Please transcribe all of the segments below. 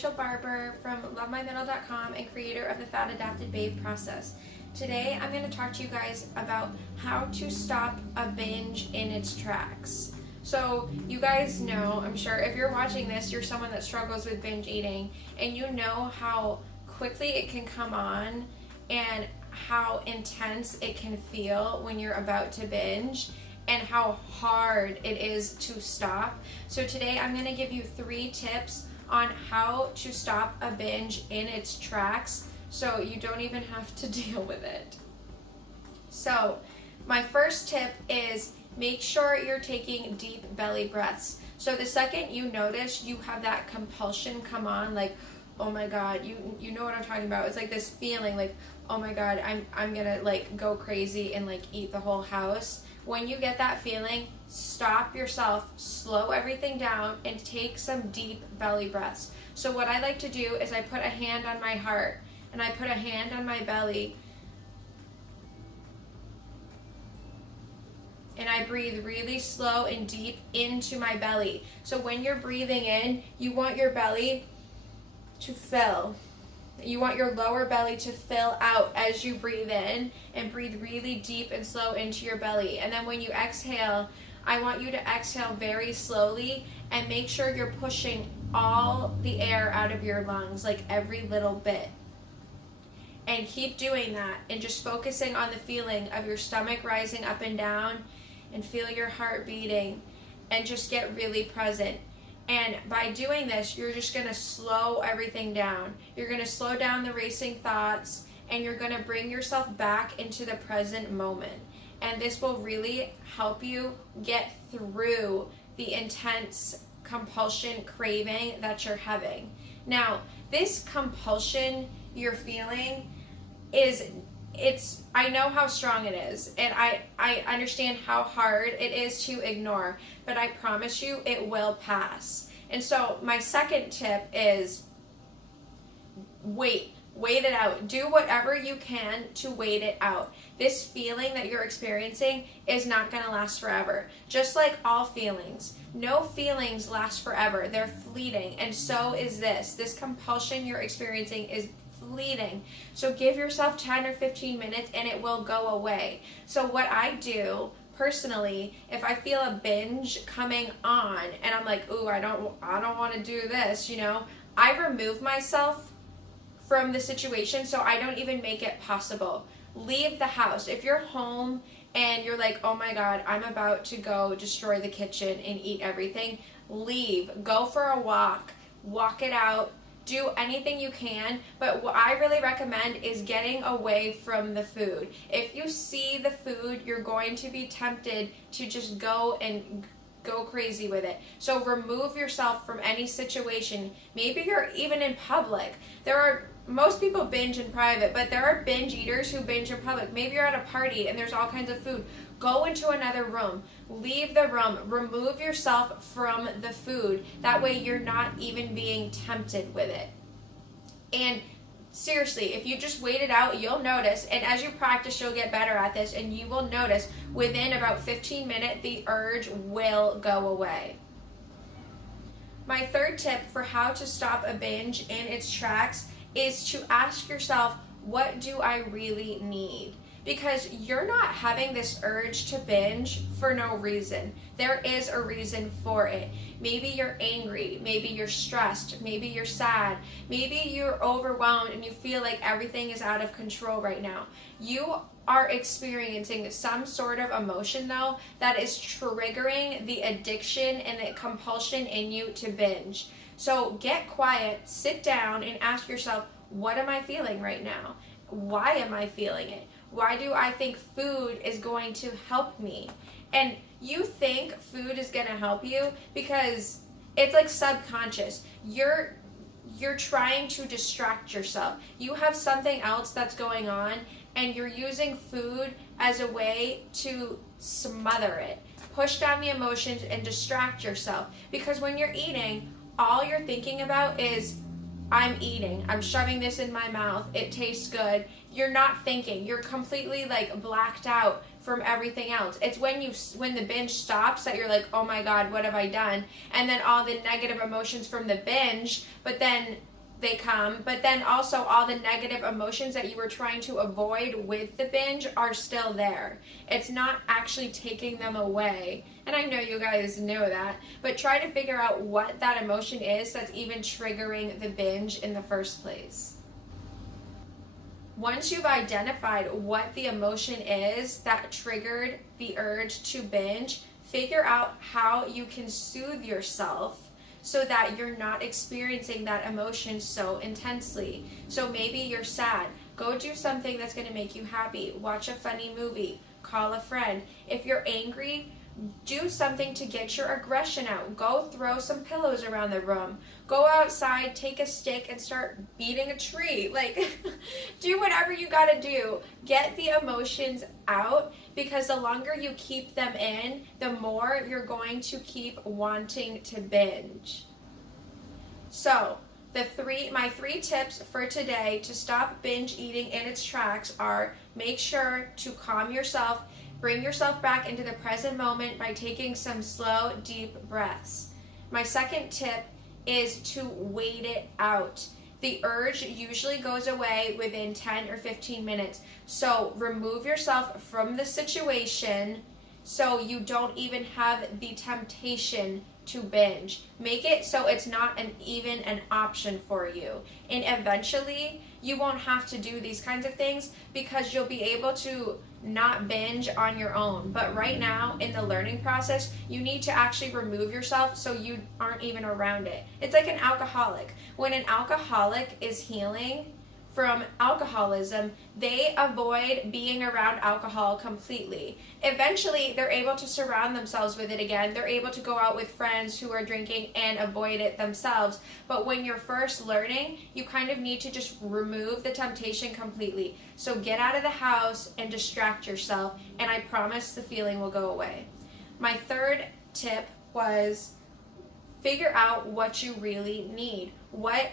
Rachel Barber from lovemymiddle.com and creator of the Fat Adapted Babe process. Today I'm going to talk to you guys about how to stop a binge in its tracks. So you guys know, I'm sure if you're watching this, you're someone that struggles with binge eating, and you know how quickly it can come on and how intense it can feel when you're about to binge and how hard it is to stop. So today I'm going to give you 3 tips on how to stop a binge in its tracks so you don't even have to deal with it. So my first tip is make sure you're taking deep belly breaths. So the second you notice you have that compulsion come on, like, oh my God, you know what I'm talking about. It's like this feeling like, oh my God, I'm gonna like go crazy and like eat the whole house. When you get that feeling, stop yourself, slow everything down, and take some deep belly breaths. So what I like to do is I put a hand on my heart and I put a hand on my belly, and I breathe really slow and deep into my belly. So when you're breathing in, you want your belly to fill. You want your lower belly to fill out as you breathe in, and breathe really deep and slow into your belly. And then when you exhale, I want you to exhale very slowly and make sure you're pushing all the air out of your lungs, like every little bit. And keep doing that and just focusing on the feeling of your stomach rising up and down, and feel your heart beating, and just get really present. And by doing this, you're just going to slow everything down. You're going to slow down the racing thoughts, and you're going to bring yourself back into the present moment. And this will really help you get through the intense compulsion craving that you're having. Now, this compulsion you're feeling I know how strong it is, and I understand how hard it is to ignore, but I promise you it will pass. And so my second tip is wait it out. Do whatever you can to wait it out. This feeling that you're experiencing is not going to last forever. Just like all feelings, no feelings last forever. They're fleeting, and so is this. This compulsion you're experiencing is fleeting. So give yourself 10 or 15 minutes and it will go away. So what I do personally, if I feel a binge coming on and I'm like, ooh, I don't want to do this, I remove myself from the situation so I don't even make it possible. Leave the house. If you're home and you're like, oh my God, I'm about to go destroy the kitchen and eat everything, leave. Go for a walk it out. Do anything you can, but what I really recommend is getting away from the food. If you see the food, you're going to be tempted to just go crazy with it. So remove yourself from any situation. Maybe you're even in public. Most people binge in private, but there are binge eaters who binge in public. Maybe you're at a party and there's all kinds of food. Go into another room. Leave the room. Remove yourself from the food. That way you're not even being tempted with it. And seriously, if you just wait it out, you'll notice, and as you practice, you'll get better at this, and you will notice within about 15 minutes, the urge will go away. My third tip for how to stop a binge in its tracks is to ask yourself, what do I really need? Because you're not having this urge to binge for no reason. There is a reason for it. Maybe you're angry, maybe you're stressed, maybe you're sad, maybe you're overwhelmed and you feel like everything is out of control right now. You are experiencing some sort of emotion though that is triggering the addiction and the compulsion in you to binge. So get quiet, sit down, and ask yourself, what am I feeling right now? Why am I feeling it? Why do I think food is going to help me? And you think food is going to help you because it's like subconscious. You're trying to distract yourself. You have something else that's going on, and you're using food as a way to smother it. Push down the emotions and distract yourself. Because when you're eating, all you're thinking about is, I'm eating, I'm shoving this in my mouth, it tastes good. You're not thinking, you're completely like blacked out from everything else. It's when the binge stops that you're like, oh my God, what have I done? And then all the negative emotions from the binge, but then they come, but then also all the negative emotions that you were trying to avoid with the binge are still there. It's not actually taking them away. And I know you guys know that, but try to figure out what that emotion is that's even triggering the binge in the first place. Once you've identified what the emotion is that triggered the urge to binge, figure out how you can soothe yourself so that you're not experiencing that emotion so intensely. So maybe you're sad. Go do something that's going to make you happy. Watch a funny movie. Call a friend. If you're angry, do something to get your aggression out. Go throw some pillows around the room. Go outside, take a stick, and start beating a tree. Like, do whatever you gotta do. Get the emotions out, because the longer you keep them in, the more you're going to keep wanting to binge. So, my three tips for today to stop binge eating in its tracks are: make sure to calm yourself. Bring yourself back into the present moment by taking some slow, deep breaths. My second tip is to wait it out. The urge usually goes away within 10 or 15 minutes. So remove yourself from the situation so you don't even have the temptation to binge. Make it so it's not even an option for you. And eventually, you won't have to do these kinds of things because you'll be able to not binge on your own. But right now, in the learning process, you need to actually remove yourself so you aren't even around it. It's like an alcoholic. When an alcoholic is healing from alcoholism, they avoid being around alcohol completely. Eventually, they're able to surround themselves with it again. They're able to go out with friends who are drinking and avoid it themselves. But when you're first learning, you kind of need to just remove the temptation completely. So get out of the house and distract yourself, and I promise the feeling will go away. My third tip was figure out what you really need. What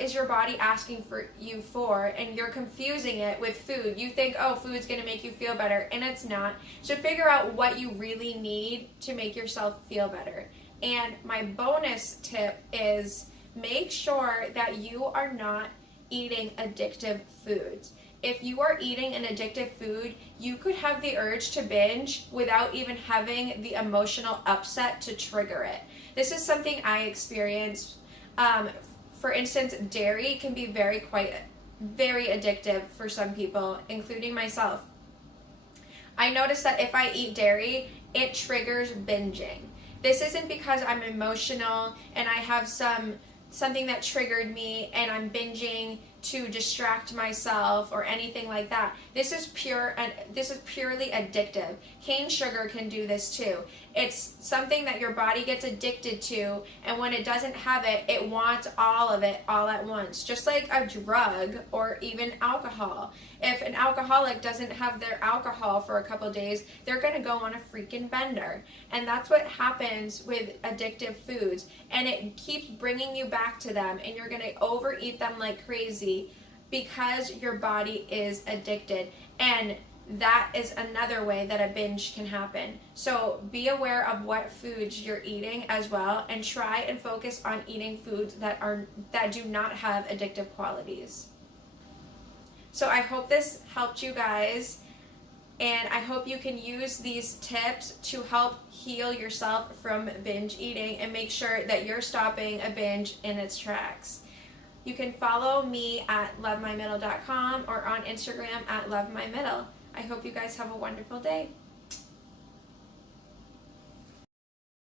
is your body asking for you for, and you're confusing it with food. You think, oh, food's going to make you feel better, and it's not. So figure out what you really need to make yourself feel better. And my bonus tip is make sure that you are not eating addictive foods. If you are eating an addictive food, you could have the urge to binge without even having the emotional upset to trigger it. This is something I experienced. For instance, dairy can be very addictive for some people, including myself. I noticed that if I eat dairy, it triggers binging. This isn't because I'm emotional and I have something that triggered me and I'm binging to distract myself or anything like that. This is purely addictive. Cane sugar can do this too. It's something that your body gets addicted to, and when it doesn't have it, it wants all of it all at once. Just like a drug or even alcohol. If an alcoholic doesn't have their alcohol for a couple days, they're going to go on a freaking bender. And that's what happens with addictive foods. And it keeps bringing you back to them, and you're going to overeat them like crazy because your body is addicted. And that is another way that a binge can happen. So be aware of what foods you're eating as well, and try and focus on eating foods that do not have addictive qualities. So I hope this helped you guys, and I hope you can use these tips to help heal yourself from binge eating and make sure that you're stopping a binge in its tracks. You can follow me at lovemymiddle.com or on Instagram at lovemymiddle. I hope you guys have a wonderful day.